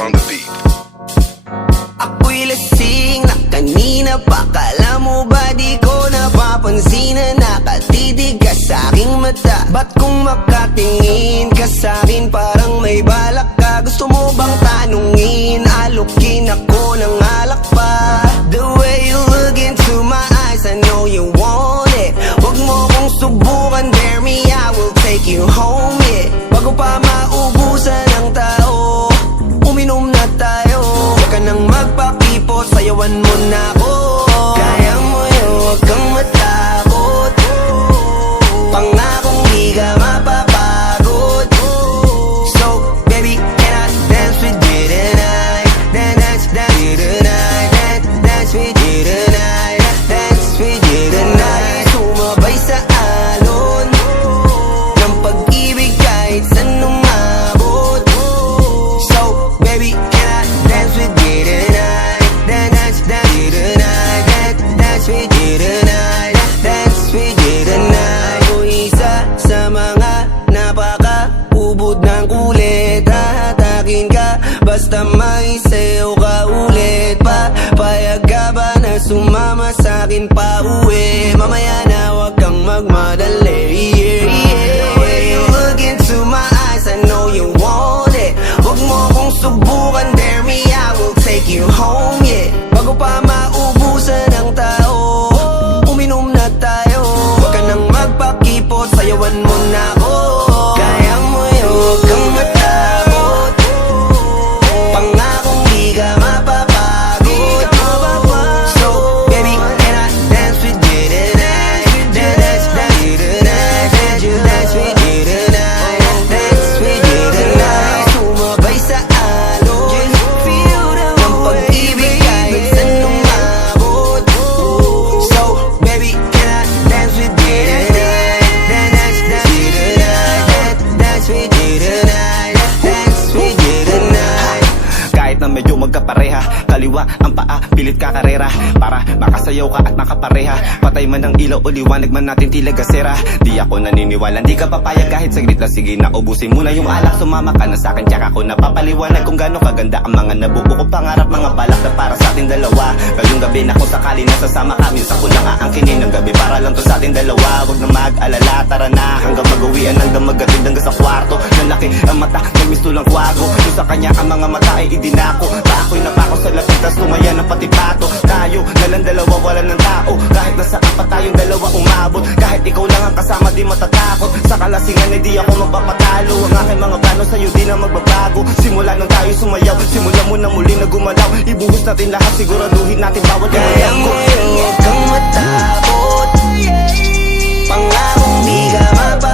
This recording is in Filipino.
on the beat. Ako'y lasing na kanina pa. Kala mo ba di ko napapansin na nakatitig ka sa aking mata? Ba't kung makatingin ka sa'kin parang may balak ka? Gusto mo bang tanungin? Alukin ako ng alak pa. The way you look into my eyes, I know you want it. Huwag mo kong subukan, dare me, I will take you home, yeah. Bago pa maubusan ng tao, uminom na tayo. Huwag ka nang magpakipot, sayawan mo na ako. Kaya mo yun, huwag kang matakot. Pangakong di ka mapapagod. So, baby, can I dance with you tonight? Dance with you tonight. Dance with you tonight. Dance with you tonight. Sumabay sa alon ng pag-ibig kahit saan umabot. So, baby, can I dance with you tonight? Dance with you tonight. Dance with you tonight. Dance with you tonight. O isa sa mga napaka-ubod ng kulit. Hahatakin ka basta may sayo ka ulit pa. Payag ka ba na sumama sa'kin pa uwi? Mamaya na wag kang magmadali, yeah, yeah. When you look into my eyes, I know you want it. Huwag mo kong subukan, dare me, I will take you home, yeah. Bago pa maubusan ng tao, uminom na tayo. Huwag ka nang magpakipot, sayawan mo na ako. Kaya mo yun, huwag kang matakot. Pangakong di ka mapapagod. So, baby, can I dance with you tonight? Dance with you tonight. Dance with you tonight. Dance with you tonight. Sumabay sa alon ng pag-ibig kahit saan umabot. So, baby, can I dance with you tonight? Dance with you tonight. Dance with you tonight. Dance with you tonight. Kahit na medyo magkapareha, kaliwa ang paa, pilit ka karera para makasayaw ka at makapareha. Patay man ang ilaw o liwanag man natin tila gasera. Di ako naniniwala, di ka papayag kahit saglit na. Sige na, ubusin mo na yung alak. Sumama ka na sa'kin, tsaka ako napapaliwanag kung gaano kaganda ang mga nabuo ko pangarap. Mga balak na para sa ating dalawa. Ngayong gabi na kung sakali nasasama kami, sa ko lang aangkinin ng gabi para lang to sa ating dalawa. Huwag na mag-alala, tara na hanggang mag-uwian, hanggang magatid hanggang sa kwarto. Lalaki ang mata, may misto lang kwago. Yung sa kanya ang mga mata ay idinako. Ako'y napako sa lapit, tas tumaya ng pati pato. Tayo, nalang dalawa, wala ng tao. Kahit nasa apat tayong dalawa umabot. Kahit ikaw lang ang kasama, di matatakot. Sa kalasingan ay di ako magpapatalo. Ang aking mga plano sa'yo di na magbabago. Simula nang tayo sumayaw, simula mo na muli na gumalaw. Ibuhos natin lahat, siguraduhin natin bawat Kaya mo yun, huwag kang matakot. Pangakong di ka mapapagod.